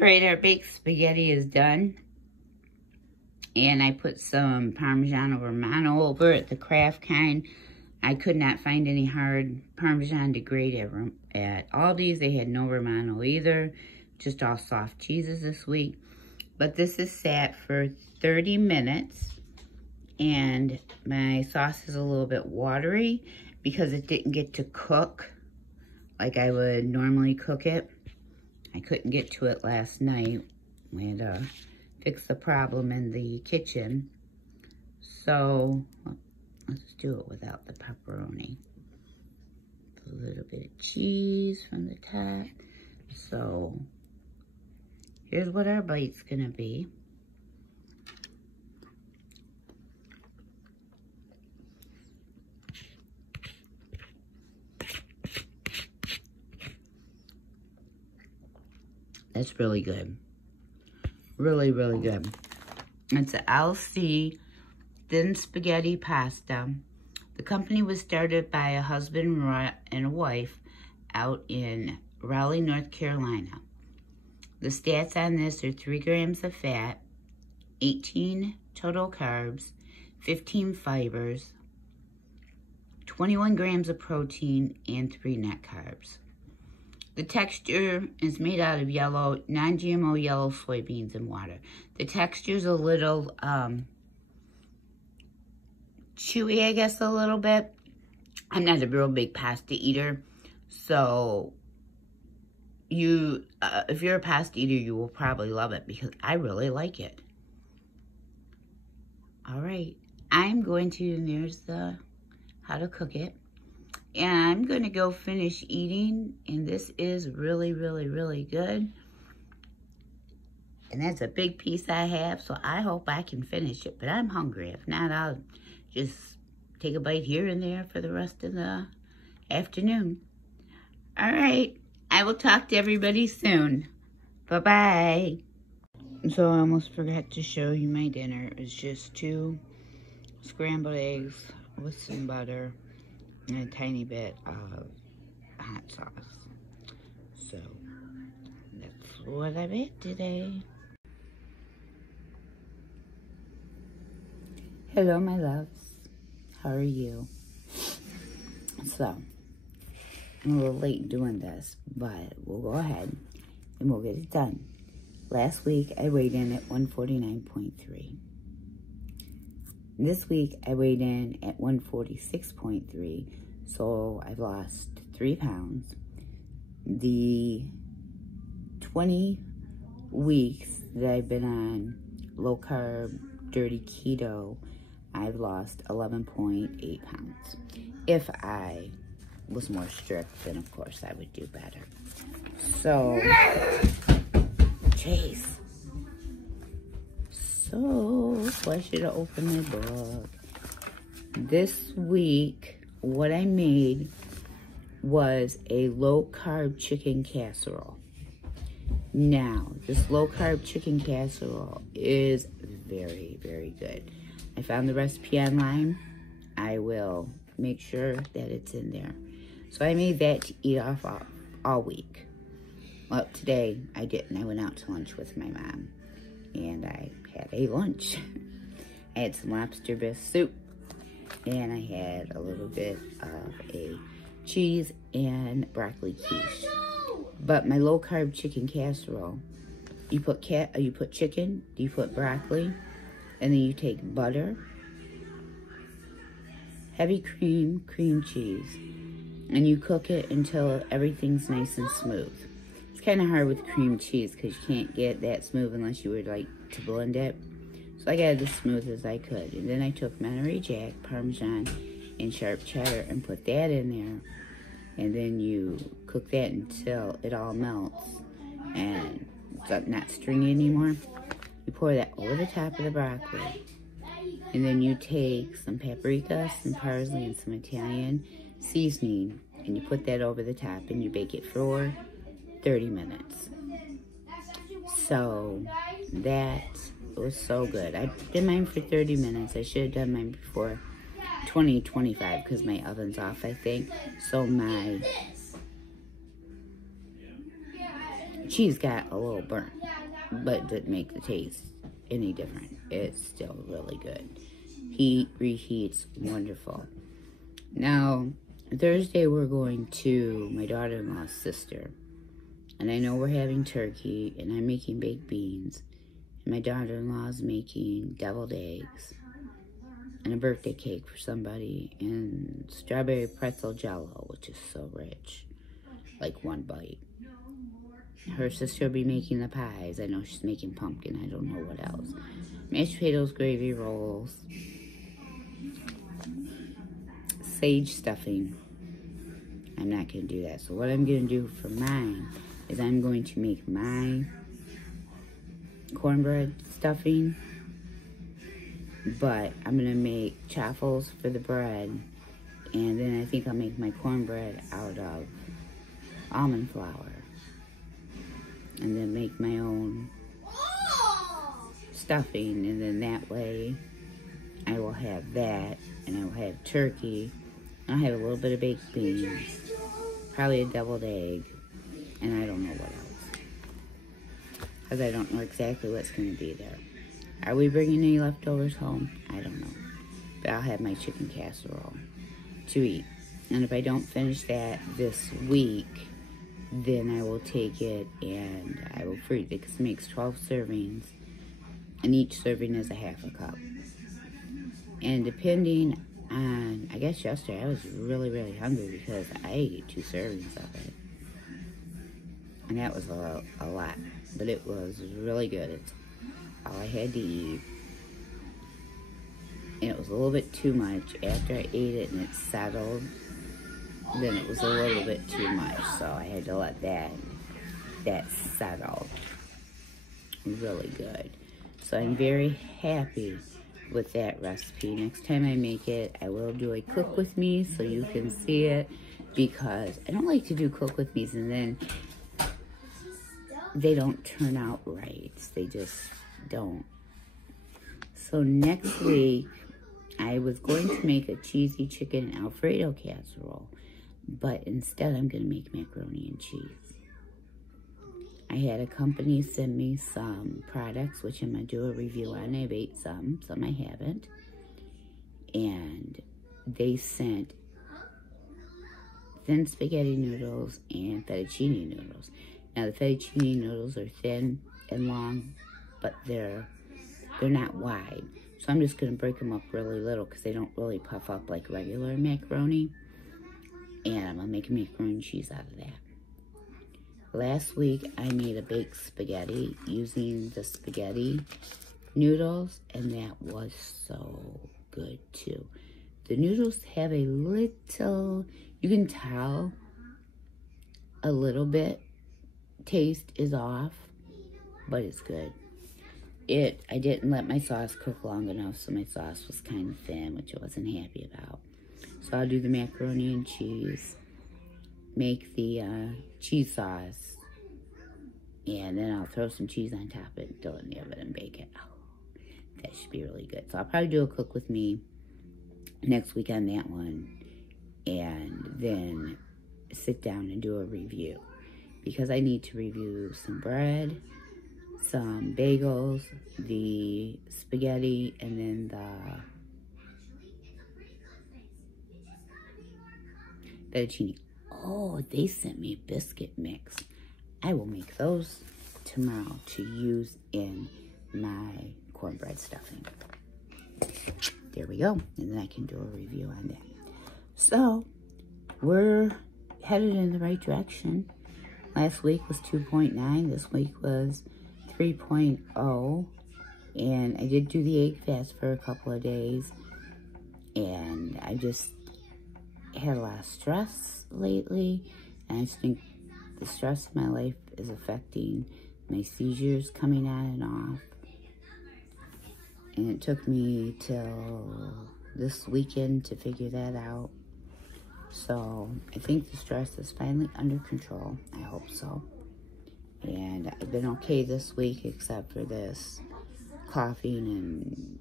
Alright, our baked spaghetti is done. And I put some Parmesan Romano over it, the Kraft kind. I could not find any hard Parmesan to grate at Aldi's. They had no Romano either. Just all soft cheeses this week. But this is sat for 30 minutes. And my sauce is a little bit watery because it didn't get to cook like I would normally cook it. I couldn't get to it last night. We had to fix the problem in the kitchen. So, let's do it without the pepperoni. A little bit of cheese from the top. So, here's what our bite's gonna be. That's really good. Really, really good. It's a LC thin spaghetti pasta. The company was started by a husband and a wife out in Raleigh, North Carolina. The stats on this are 3 grams of fat, 18 total carbs, 15 fibers, 21 grams of protein, and 3 net carbs. The texture is made out of yellow, non-GMO yellow soybeans and water. The texture is a little chewy, I guess, a little bit. I'm not a real big pasta eater, so if you're a pasta eater, you will probably love it because I really like it. All right, I'm going to, and there's the how to cook it. And I'm going to go finish eating, and this is really, really, really good. And that's a big piece I have, so I hope I can finish it. But I'm hungry. If not, I'll just take a bite here and there for the rest of the afternoon. All right, I will talk to everybody soon. Bye-bye. So I almost forgot to show you my dinner. It's just 2 scrambled eggs with some butter and a tiny bit of hot sauce. So, that's what I made today. Hello, my loves. How are you? So, I'm a little late doing this, but we'll go ahead and we'll get it done. Last week, I weighed in at 149.3. This week, I weighed in at 146.3, so I've lost 3 pounds. The 20 weeks that I've been on low carb, dirty keto, I've lost 11.8 pounds. If I was more strict, then of course I would do better. So, Chase. So, I should have opened my book. This week, what I made was a low-carb chicken casserole. Now, this low-carb chicken casserole is very, very good. I found the recipe online. I will make sure that it's in there. So I made that to eat off all week. Well, today I didn't. I went out to lunch with my mom, and I had a lunch. I had some lobster bisque soup, and I had a little bit of a cheese and broccoli quiche. But my low-carb chicken casserole, you put chicken, you put broccoli, and then you take butter, heavy cream cheese, and you cook it until everything's nice and smooth. It's kind of hard with cream cheese because you can't get that smooth unless you would like to blend it. So I got it as smooth as I could. And then I took Monterey Jack, Parmesan, and sharp cheddar and put that in there. And then you cook that until it all melts and it's not stringy anymore. You pour that over the top of the broccoli. And then you take some paprika, some parsley, and some Italian seasoning, and you put that over the top and you bake it for 30 minutes. So that was so good. I did mine for 30 minutes. I should have done mine before 25 because my oven's off, I think. So my cheese got a little burnt. but it didn't make the taste any different. It's still really good. Heat, reheats, wonderful. Now, Thursday we're going to my daughter-in-law's sister. And I know we're having turkey, and I'm making baked beans. And my daughter-in-law's making deviled eggs. And a birthday cake for somebody. And strawberry pretzel jello, which is so rich. Like one bite. Her sister will be making the pies. I know she's making pumpkin. I don't know what else. Mashed potatoes, gravy rolls. Sage stuffing. I'm not going to do that. So what I'm going to do for mine is I'm going to make my cornbread stuffing, but I'm going to make chaffles for the bread, and then I think I'll make my cornbread out of almond flour, and then make my own stuffing, and then that way I will have that, and I will have turkey, and I'll have a little bit of baked beans, probably a deviled egg, and I don't know what else, because I don't know exactly what's going to be there. Are we bringing any leftovers home? I don't know, but I'll have my chicken casserole to eat. And if I don't finish that this week, then I will take it and I will freeze it, because it makes 12 servings, and each serving is a half a cup. And depending on, I guess yesterday I was really, really hungry because I ate 2 servings of it. And that was a lot, but it was really good. It's all I had to eat. And it was a little bit too much. After I ate it and it settled, then it was a little bit too much. So I had to let that settle. Really good. So I'm very happy with that recipe. Next time I make it, I will do a cook with me so you can see it, because I don't like to do cook with me's and then they don't turn out right. They just don't. So next week, I was going to make a cheesy chicken Alfredo casserole, but instead I'm going to make macaroni and cheese. I had a company send me some products, which I'm going to do a review on. I've ate some I haven't. And they sent thin spaghetti noodles and fettuccine noodles. Now the fettuccine noodles are thin and long, but they're not wide. So I'm just going to break them up really little because they don't really puff up like regular macaroni. And I'm going to make a macaroni and cheese out of that. Last week I made a baked spaghetti using the spaghetti noodles, and that was so good too. The noodles have a little, you can tell a little bit taste is off, but it's good. I didn't let my sauce cook long enough, so my sauce was kind of thin, which I wasn't happy about. So I'll do the macaroni and cheese, make the cheese sauce, and then I'll throw some cheese on top of it, throw it in the oven and bake it. Oh, that should be really good. So I'll probably do a cook with me next week on that one, and then sit down and do a review, because I need to review some bread, some bagels, the spaghetti, and then the fettuccine. Oh, they sent me a biscuit mix. I will make those tomorrow to use in my cornbread stuffing. There we go. And then I can do a review on that. So, we're headed in the right direction. Last week was 2.9. This week was 3.0. And I did do the egg fast for a couple of days. And I just had a lot of stress lately. And I just think the stress in my life is affecting my seizures coming on and off. And it took me till this weekend to figure that out. So I think the stress is finally under control. I hope so. And I've been okay this week, except for this coughing and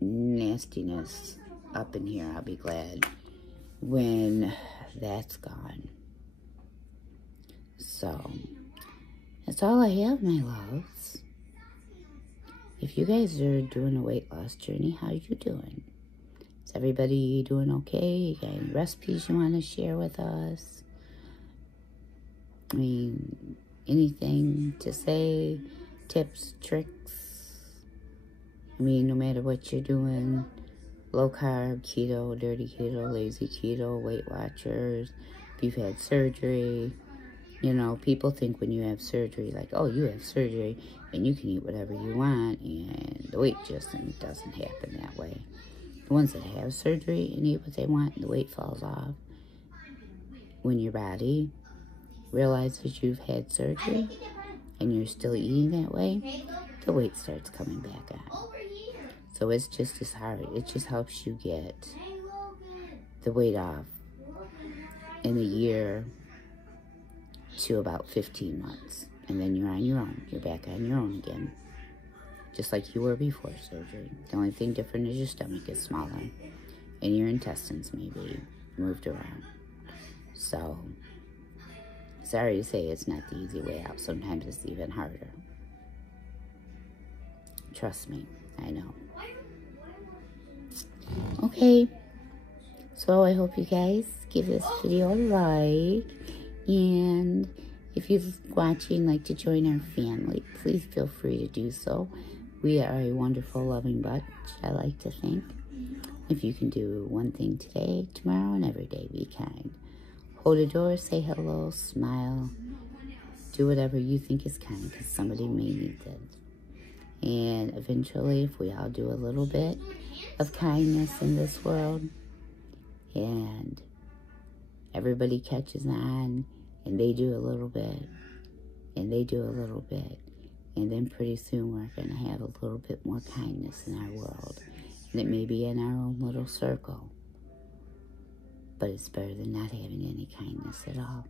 nastiness up in here. I'll be glad when that's gone. So, That's all I have, my loves. If you guys are doing a weight loss journey, how you doing? Is everybody doing okay? You got any recipes you want to share with us? I mean, anything to say? Tips, tricks? I mean, no matter what you're doing, low carb, keto, dirty keto, lazy keto, Weight Watchers, if you've had surgery. You know, people think when you have surgery, like, oh, you have surgery and you can eat whatever you want, and the weight just doesn't happen that way. The ones that have surgery and eat what they want, and the weight falls off. When your body realizes you've had surgery and you're still eating that way, the weight starts coming back on. So it's just as hard. It just helps you get the weight off in a year to about 15 months. And then you're on your own. You're back on your own again. Just like you were before surgery. The only thing different is your stomach is smaller. And your intestines may be moved around. So, sorry to say it's not the easy way out. Sometimes it's even harder. Trust me, I know. Okay. So I hope you guys give this video a like. And if you're watching, like to join our family, please feel free to do so. We are a wonderful, loving bunch, I like to think. If you can do one thing today, tomorrow, and every day, be kind. Hold a door, say hello, smile. Do whatever you think is kind, because somebody may need it. And eventually, if we all do a little bit of kindness in this world, and everybody catches on, and they do a little bit, and they do a little bit, and then pretty soon we're going to have a little bit more kindness in our world. And it may be in our own little circle, but it's better than not having any kindness at all.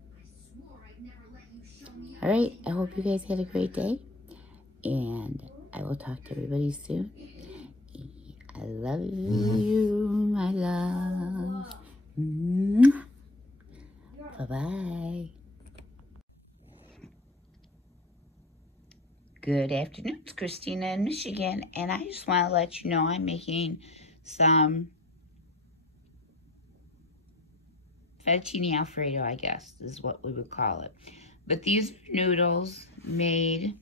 All right, I hope you guys had a great day, and I will talk to everybody soon. I love you, my love. Bye-bye. Good afternoon. It's Christina in Michigan, and I just want to let you know I'm making some fettuccine alfredo, I guess is what we would call it. But these noodles made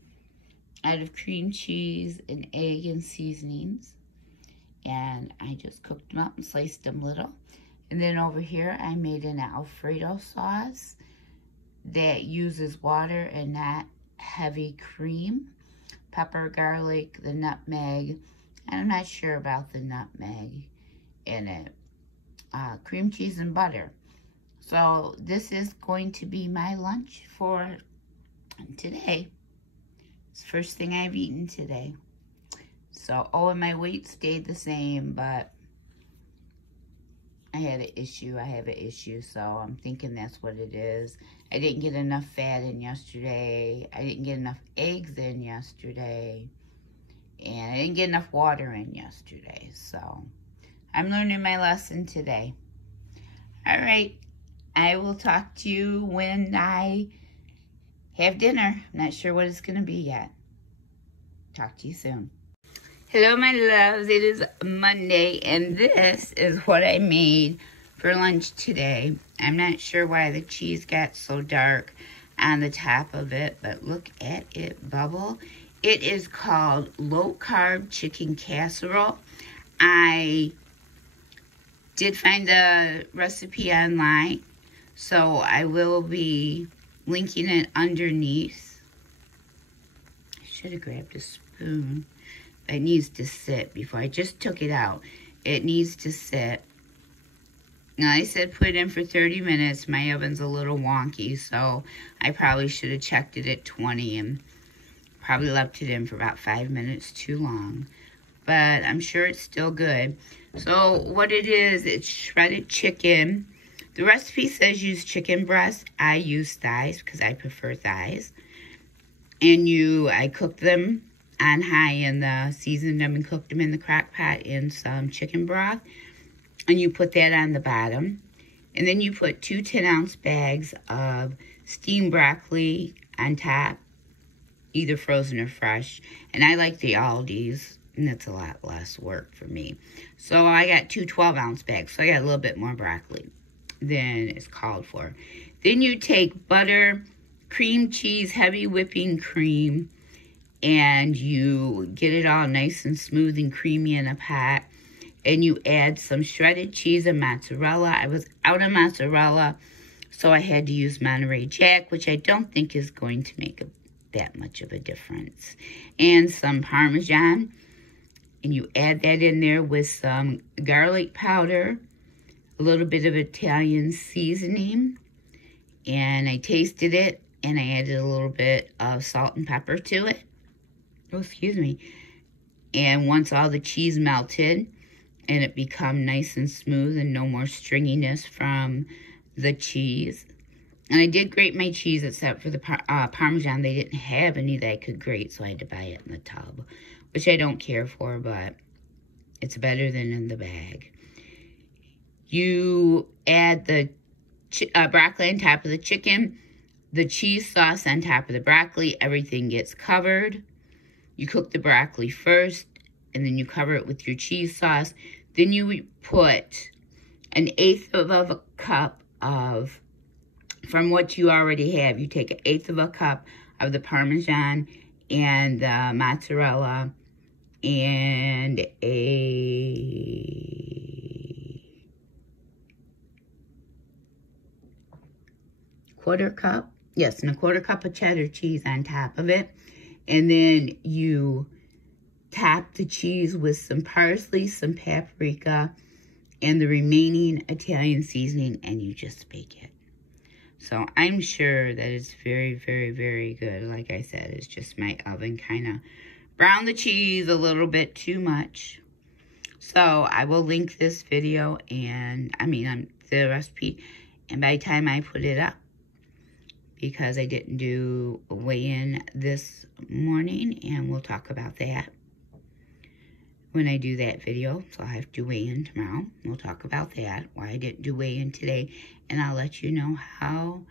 out of cream cheese and egg and seasonings. And I just cooked them up and sliced them little. And then over here, I made an Alfredo sauce that uses water and not heavy cream. Pepper, garlic, the nutmeg. And I'm not sure about the nutmeg in it. Cream cheese and butter. So this is going to be my lunch for today. It's the first thing I've eaten today. So, oh, and my weight stayed the same, but I had an issue. I have an issue, so I'm thinking that's what it is. I didn't get enough fat in yesterday. I didn't get enough eggs in yesterday. And I didn't get enough water in yesterday. So, I'm learning my lesson today. All right. I will talk to you when I have dinner. I'm not sure what it's going to be yet. Talk to you soon. Hello, my loves. It is Monday, and this is what I made for lunch today. I'm not sure why the cheese got so dark on the top of it, but look at it bubble. It is called low-carb chicken casserole. I did find the recipe online, so I will be linking it underneath. I should have grabbed a spoon. It needs to sit before I just took it out. It needs to sit. Now, I said put it in for 30 minutes. My oven's a little wonky, so I probably should have checked it at 20 and probably left it in for about 5 minutes too long. But I'm sure it's still good. So what it is, it's shredded chicken. The recipe says use chicken breast. I use thighs because I prefer thighs. And I cooked them on high and seasoned them and cooked them in the crock pot in some chicken broth. And you put that on the bottom. And then you put 2 10-ounce bags of steamed broccoli on top. either frozen or fresh. And I like the Aldi's, and that's a lot less work for me. So I got 2 12-ounce bags, so I got a little bit more broccoli than is called for. Then you take butter, cream cheese, heavy whipping cream, and you get it all nice and smooth and creamy in a pot. And you add some shredded cheese and mozzarella. I was out of mozzarella, so I had to use Monterey Jack, which I don't think is going to make that much of a difference. And some Parmesan. And you add that in there with some garlic powder, a little bit of Italian seasoning. And I tasted it, and I added a little bit of salt and pepper to it. Oh, excuse me. And once all the cheese melted, and it become nice and smooth and no more stringiness from the cheese. And I did grate my cheese except for the Parmesan. They didn't have any that I could grate, so I had to buy it in the tub, which I don't care for, but it's better than in the bag. You add the broccoli on top of the chicken, the cheese sauce on top of the broccoli. Everything gets covered. You cook the broccoli first, and then you cover it with your cheese sauce. Then you put 1/8 of a cup of, from what you already have, you take 1/8 of a cup of the Parmesan and the mozzarella and a 1/4 cup, yes, and a 1/4 cup of cheddar cheese on top of it. And then you top the cheese with some parsley, some paprika, and the remaining Italian seasoning, and you just bake it. So I'm sure that it's very, very, very good. Like I said, it's just my oven kind of browned the cheese a little bit too much. So I will link this video and, the recipe, and by the time I put it up, because I didn't do a weigh-in this morning, and we'll talk about that when I do that video. So I have to weigh in tomorrow. We'll talk about that, why I didn't do weigh in today, and I'll let you know how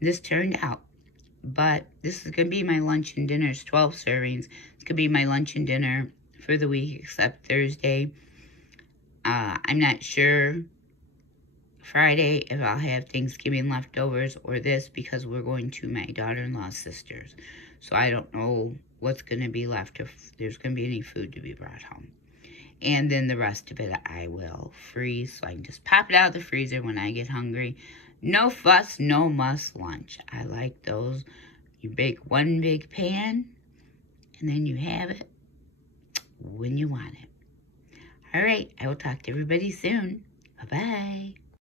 this turned out. But this is going to be my lunch and dinner. It's 12 servings. It's going to be my lunch and dinner for the week, except Thursday. I'm not sure Friday if I'll have Thanksgiving leftovers or this, because we're going to my daughter-in-law's sister's. So I don't know what's going to be left, if there's going to be any food to be brought home. And then the rest of it I will freeze, so I can just pop it out of the freezer when I get hungry. No fuss, no muss lunch. I like those. You bake one big pan, and then you have it when you want it. All right, I will talk to everybody soon. Bye-bye.